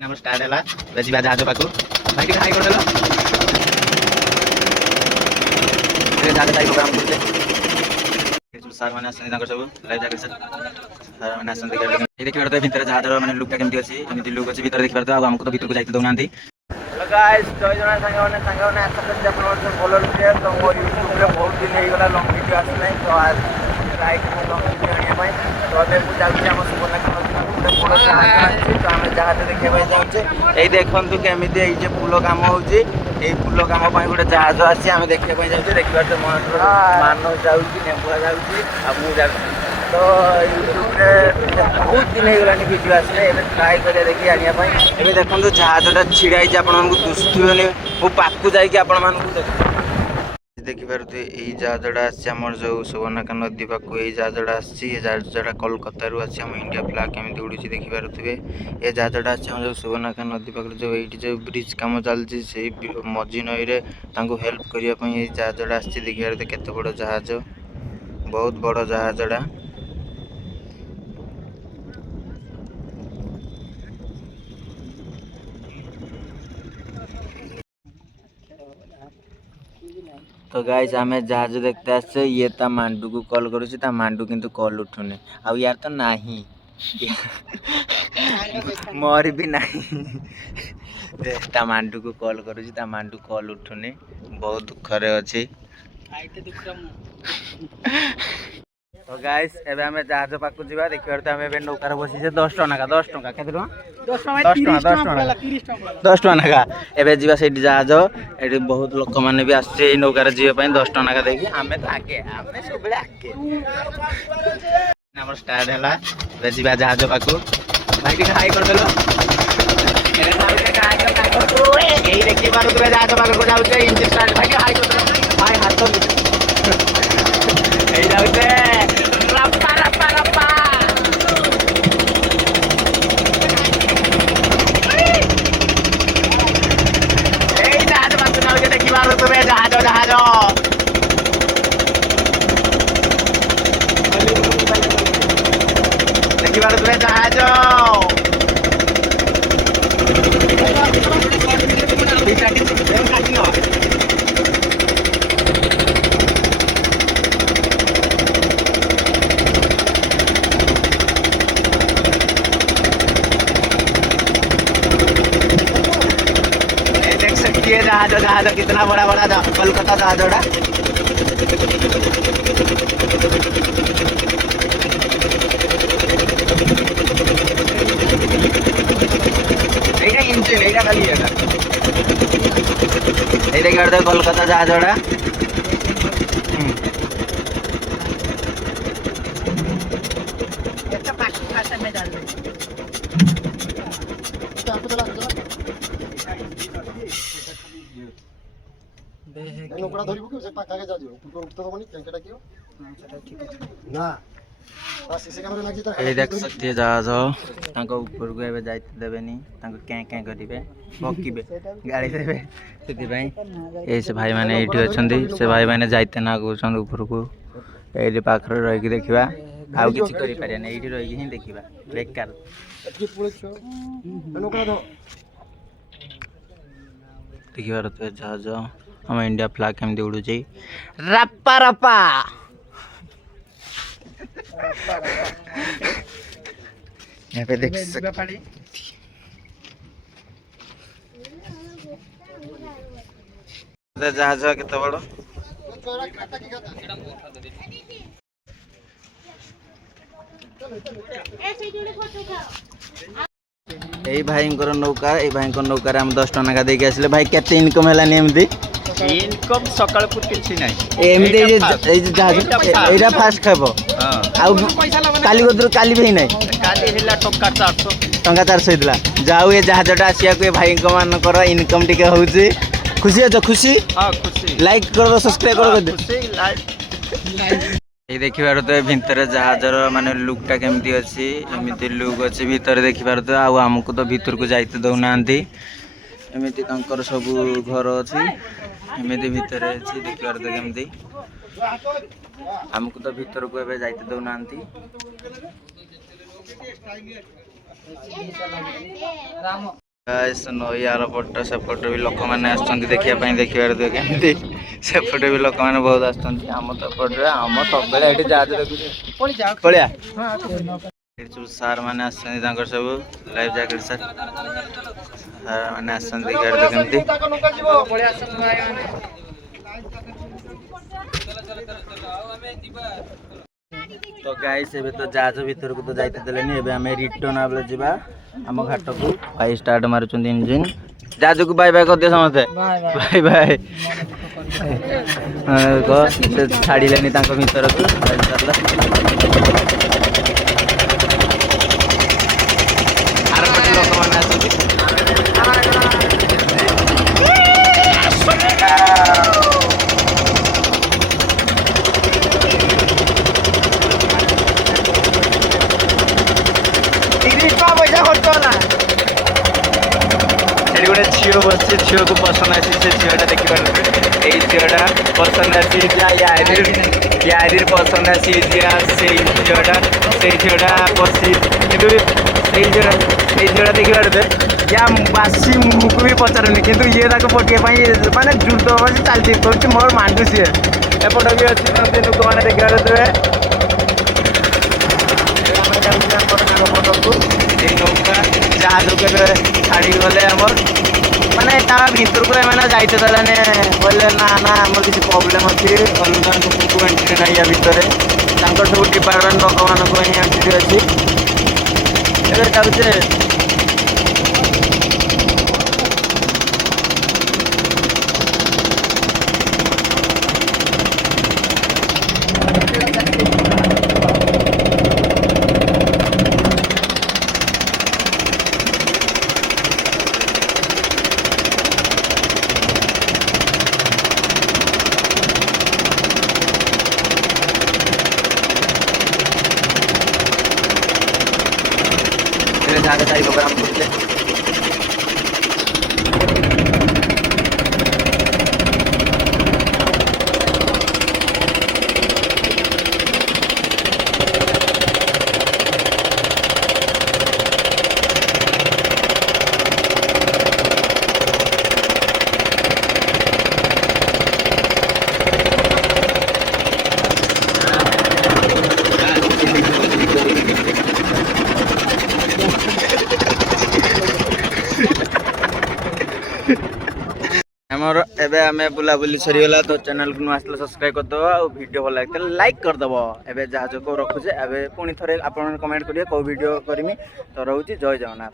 ଆମର ଷ୍ଟାର୍ଟ ହେଲା ଯିବା ଜାହାଜ ପାଖକୁ ଭାଇ ଟିକେ ହାଇ କରିଦେଲ ଜାହାଜ ଯାଇ ପ୍ରୋଗ୍ରାମ କରୁଛେ ସାର୍ ମାନେ ଆସନ୍ତି ତାଙ୍କର ସବୁ ଲାଇଭ୍ ଜ୍ୟାକେଟ୍ ସାର୍ ମାନେ ଆସନ୍ତି ଦେଖିବାର ତ ଭିତରେ ଜାହାଜର ମାନେ ଲୁକ୍ଟା କେମିତି ଅଛି ଏମିତି ଲୁକ୍ ଅଛି ଭିତରେ ଦେଖିବାର ତ ଆଉ ଆମକୁ ତ ଭିତରକୁ ଯାଇତେ ଦେଉନାହାନ୍ତି। हेलो गाइस जय जगन्नाथ सांगने आशा करछि आपण सब भलो रहिए। तो मोर यूट्यूब रे बहुत दिन हो गला लॉन्ग वीडियो आसी नै तो आज ट्राई कर लॉन्ग वीडियो आनिया भाई। तो अबे मु जाउछि हम सुवर्णा गोटे बड़ जहाज अछि तो हम जहाज देखे भाई जाउछि एई देखंतु केमिति एई जे पुलो काम होउछि एई पुलो काम पई गोटे जहाज आछि हम देखे भाई जाउछि देखिबार तो मानो जाउछि नेबुआ जाउछि आ मु जाउछि तो यूट्यूब रे बहुत दिन हो गलानी वीडियो आसले एबे ट्राई करिया देखि आनिया भाई। एबे देखंतु जहाजटा छिड़ाई जे आपण मानकु दुसुथिबेनी मु पाकु जाई कि आपण मानकु देखि पारुते एई जहाजटा आछि हमर जो सुवर्णका नदी पाकु एई जहाजटा आछि ए जहाजटा कोलकाता रु आछि हम इंडिया फ्लैग केमिति उडुछि देखि पारुथिबे ए जहाजटा आछि हम जो सुवर्णका नदी पाकु जो एइटी जो ब्रिज काम चलछि सेई मझी नई रे तांको हेल्प करिया पई एई जहाजटा आछि देखि पारुते केते बड़ जहाज बहुत बड़ जहाजटा। तो गाइस आम जहाज देखते आसे ये ता मांडू को कॉल करुछि ता मांडू किंतु कॉल उठुने आ यार तो नाही मोर भी नाही ता मांडू को कॉल करुछि ता मांडू कॉल उठुने बहुत दुख रे अछि। तो गाइस एबे हमें जहाज पाकु जीवा देखिबार त हमें नौकार बसी से 10 टका केते टका 10 टका नाका एबे जीवा से जहाज एठी बहुत लोक माने भी आछे नौकार जीवा पई 10 टका देखि हमें तो आगे हमें सब बेले आगे हमर स्टार्ट हला एबे जीवा जहाज पाकु भाई के हाई कर देलो एरे भाई के हाई कर एई देखि बार तू जहाज पाकु जाउछे इंजन स्टार्ट भाई के हाई कर देलो भाई हाथ एई जाउछे रप्पा रप्पा रप्पा एई जहाज पाकु जाउछे देखि बार तू जहाज जहाज देखि बार तू जहाज ये जहाज जहाज कितना बड़ा बड़ा कोलकाता जहाज इंजन एटा खाली एटा कोलकाता जहाज देख सकते जहाज ऊपर को एबे जाइते देबेनी क्या क्या करेंगे भकिबे गाड़ी देवे से से भाई मैंने ये अच्छे से भाई मैंने जाइते ना कहते ऊपर को ये पाखर रही देखा आउ कि ये रही ही देखा बेकार देखिबार तो जहाज हम इंडिया फ्लैग केमती उड़ुची रप्पा रप्पा देख जहाज केते बड़ यही भाई नौका ये भाई नौकार हम 10 टका देके आसले भाई केते इनकम हेलानी एमती इनकम सकाळ पुट किछि नै एमती एटा फास्ट खबो आउ काली गोदर काली भी नै काली हिला टका 400 हिला जाऊ ये जहाजटा आसिया को भाई को मान कर इनकम टिके होउची खुशी छ खुशी हां खुशी लाइक कर सब्सक्राइब कर खुशी लाइक ये देखिबार तो भितर जहाजर माने लुकटा केमती अछि एमिति लुक अछि भितर देखिबार तो आ हमकु तो भितर को जाइते दउनांती एमिति तांकर सब घर अछि एमिति भितर अछि देखिबार तो केमती हमकु तो भितर को एबे जाइते दउनांती गाइस नई आर पट सेपट भी लोक मैंने देखा देखिबार तो केमती सेपटे भी लोक मैंने बहुत आम तपटे आम सब जहाज देखिए सब सार मैंने सब लाइफ जैकेट सार मैंने देखिबार तो केमती तो गाइस एबे तो जहाज भीतर को तो जाइते देलेनी एबे हमें रिटर्न आबले जिबा हम घाट को भाई स्टार्ट मारुचंद इंजन जहाज को बाय बाय कर दे समझते बाय बाय को से छाड़िलेनी तांको भीतर को चलला आर पटे लोक माने आछथि गोटे झील बस झील को पसंद आसी से झीलटा देखिए झीलटा पसंद आसी यादिर पसंद आसी झीलटा से झीलटा पसी कि झीलटा देखिए या बासी मुझको भी पचारूनी कि ये पटिया मानने जुट बस चलती कर मोर मांडू सी एपट भी अच्छी लोक मैंने देखिए नौका जहाज के छाड़ी गले माने भीतर को मैंने जाइते देने बोले ना ना आम किसी प्रोब्लेम अच्छी अलग लोक एंट्री ना या भितर सब डिपार्टमेंट लोक मान एंट्री अच्छी चलुचे सारी प्रोग्राम करते हमर एबे हमें बुलाबुली सरीगला तो चैनल को आसले सब्सक्राइब कर दबो और वीडियो भल लागते लाइक कर दबो एबे जहाज को रखुचे एबे पुणी थरे आपन कमेंट करिए को वीडियो करमी तो रहउची जय जगन्नाथ।